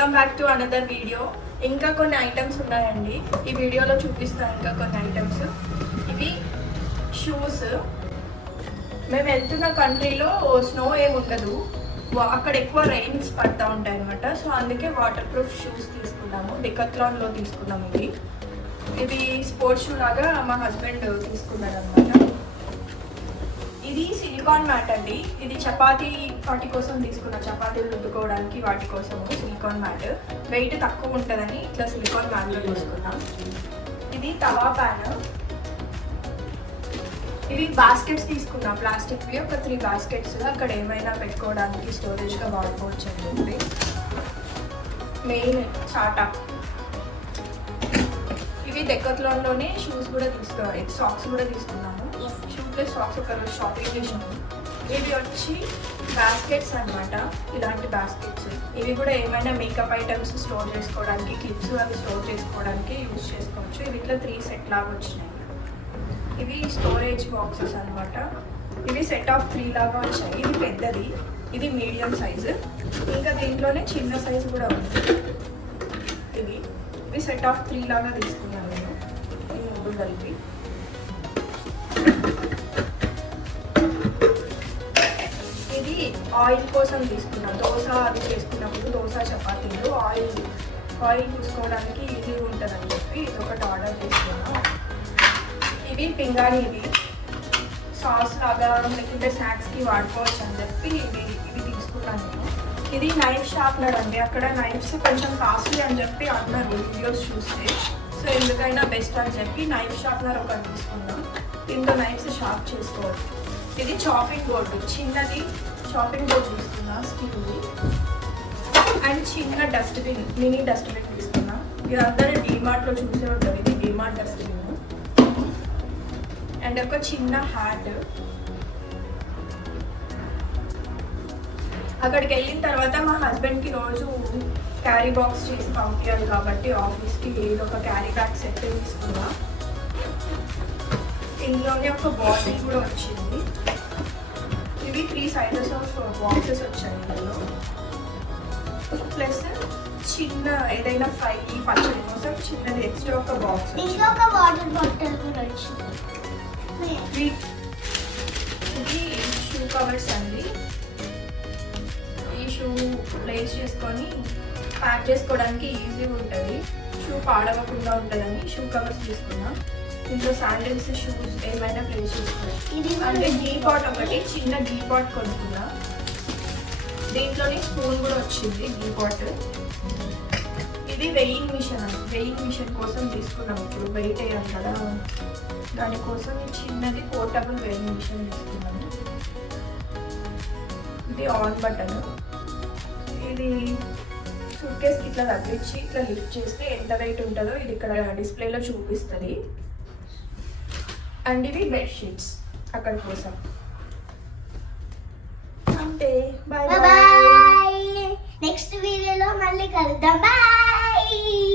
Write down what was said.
Welcome back to another video. ఇంకా కొన్ని items ఉన్నాయండి, ఈ వీడియోలో చూపిస్తాను. ఇంకా కొన్ని ఐటమ్స్, ఇవి షూస్. మేము వెళ్తున్న కంట్రీలో స్నో ఏమి ఉండదు, అక్కడ ఎక్కువ రైన్స్ పడుతూ ఉంటాయి అనమాట. సో అందుకే వాటర్ ప్రూఫ్ షూస్ తీసుకున్నాము, డికాథ్లాన్లో తీసుకున్నాము. ఇది స్పోర్ట్స్ షూ లాగా మా హస్బెండ్ తీసుకున్నాడు అనమాట. ఇది సిలికాన్ మ్యాట్ అండి, ఇది చపాతీ వాటి కోసం తీసుకున్నా, చపాతీలు రుద్దుకోవడానికి వాటి కోసము సిలికాన్ మ్యాట్. వెయిట్ తక్కువ ఉంటుందని ఇట్లా సిలికాన్ మ్యాట్లో తీసుకున్నాం. ఇది తవా ప్యాన్. ఇవి బాస్కెట్స్ తీసుకున్నా, ప్లాస్టిక్వి ఒక 3 బాస్కెట్స్, అక్కడ ఏమైనా పెట్టుకోవడానికి స్టోరేజ్గా వాడుకోవచ్చు అని చెప్పి. మెయిన్ చాటా. ఇవి డెకాథ్లాన్లోనే షూస్ కూడా తీసుకోవాలి, సాక్స్ కూడా తీసుకున్నాము. షూ ప్లస్ సాక్స్ ఒక రోజు షాపింగ్ చేసినాము. ఇవి వచ్చి బాస్కెట్స్ అనమాట, ఇలాంటి బాస్కెట్స్. ఇవి కూడా ఏమైనా మేకప్ ఐటమ్స్ స్టోర్ చేసుకోవడానికి, క్లిప్స్ అవి స్టోర్ చేసుకోవడానికి యూజ్ చేసుకోవచ్చు. ఇవి ఇట్లా 3 సెట్ లాగా వచ్చినాయి. ఇవి స్టోరేజ్ బాక్సెస్ అనమాట. ఇవి సెట్ ఆఫ్ 3 లాగా వచ్చాయి. ఇది పెద్దది, ఇది మీడియం సైజు, ఇంకా దీంట్లోనే చిన్న సైజు కూడా ఉంది. ఇవి సెట్ ఆఫ్ 3 లాగా తీసుకున్నాను నేను, ఈ 3 కలిపి. ఇది ఆయిల్ కోసం తీసుకున్నాను, దోశ అవి చేసుకున్నప్పుడు, దోశ చపాతీలు ఆయిల్ చూసుకోవడానికి ఈజీగా ఉంటుందని చెప్పి ఇది ఒకటి ఆర్డర్ చేసుకున్నాను. ఇవి పింగాణి, ఇవి సాస్ లాగా లేకుంటే స్నాక్స్కి వాడుకోవచ్చు అని చెప్పి ఇవి తీసుకున్నాను నేను. ఇది నైఫ్ షార్ప్నర్ అండి, అక్కడ నైఫ్స్ కొంచెం కాస్ట్లీ అని చెప్పి అన్నారు వీడియోస్ చూస్తే. సో ఎందుకైనా బెస్ట్ అని చెప్పి నైఫ్ షార్ప్నర్ ఒకటి తీసుకున్నాం, దీంతో నైఫ్స్ షార్ప్ చేసుకోవచ్చు. ఇది చాపింగ్ బోర్డు, చిన్నది చాపింగ్ బోర్డు తీసుకున్నా స్టీల్ది. అండ్ చిన్న డస్ట్బిన్, మినీ డస్ట్బిన్ తీసుకున్నా. ఇది అందరూ డీమార్ట్లో చూసే ఉంటుంది, ఇది డీమార్ట్ డస్ట్బిన్. అండ్ ఒక చిన్న హ్యాట్. అక్కడికి వెళ్ళిన తర్వాత మా హస్బెండ్కి రోజు క్యారీ బాక్స్ చేసి పంపించాలి కాబట్టి ఆఫీస్కి ఏదో ఒక క్యారీ బ్యాగ్ సెట్ తీసుకున్నా. ఇందులోనే ఒక బాటిల్ కూడా వచ్చింది. ఇవి 3 సైజెస్ ఆఫ్ బాక్సెస్ వచ్చాయి ఇందులో. ప్లస్ చిన్న ఏదైనా ఫ్రై పచ్చడి కోసం చిన్నది ఎక్స్ట్రా ఒక బాక్స్. వాటర్ బాటిల్ కూడా వచ్చింది. ఇది షూ కవర్స్ అండి. ఈ షూ ప్లేస్ చేసుకొని ప్యాక్ చేసుకోవడానికి ఈజీగా ఉంటుంది, షూ పాడవకుండా ఉంటుందని షూ కవర్స్ తీసుకున్నా. ఇందులో శాండిల్స్, షూస్ ఏమైనా ప్లేస్ చేసుకోవచ్చు. అంటే గీ పాట్ ఒకటి చిన్న గీ పాట్ కొనుక్కున్నా, దీంట్లోనే స్పూన్ కూడా వచ్చింది గీ పాట్. ఇది వెయింగ్ మిషన్ అండి, వెయింగ్ మిషన్ కోసం తీసుకున్నాం. ఇప్పుడు వెయిట్ వేయాలి కదా, దానికోసం ఈ చిన్నది పోర్టబుల్ వెయింగ్ మిషన్ తీసుకున్నాను. ఇది ఆన్ బటన్. ఇది సూట్ కేస్కి ఇట్లా తగ్గించి ఇట్లా లిఫ్ట్ చేస్తే ఎంత వెయిట్ ఉంటుందో ఇది ఇక్కడ డిస్ప్లేలో చూపిస్తుంది. అండ్ ఇవి బెడ్షీట్స్ అక్కడ కోసం. అంతే, బాయ్ బాయ్. నెక్స్ట్ వీడియోలో మళ్ళీ కలుద్దాం. బాయ్.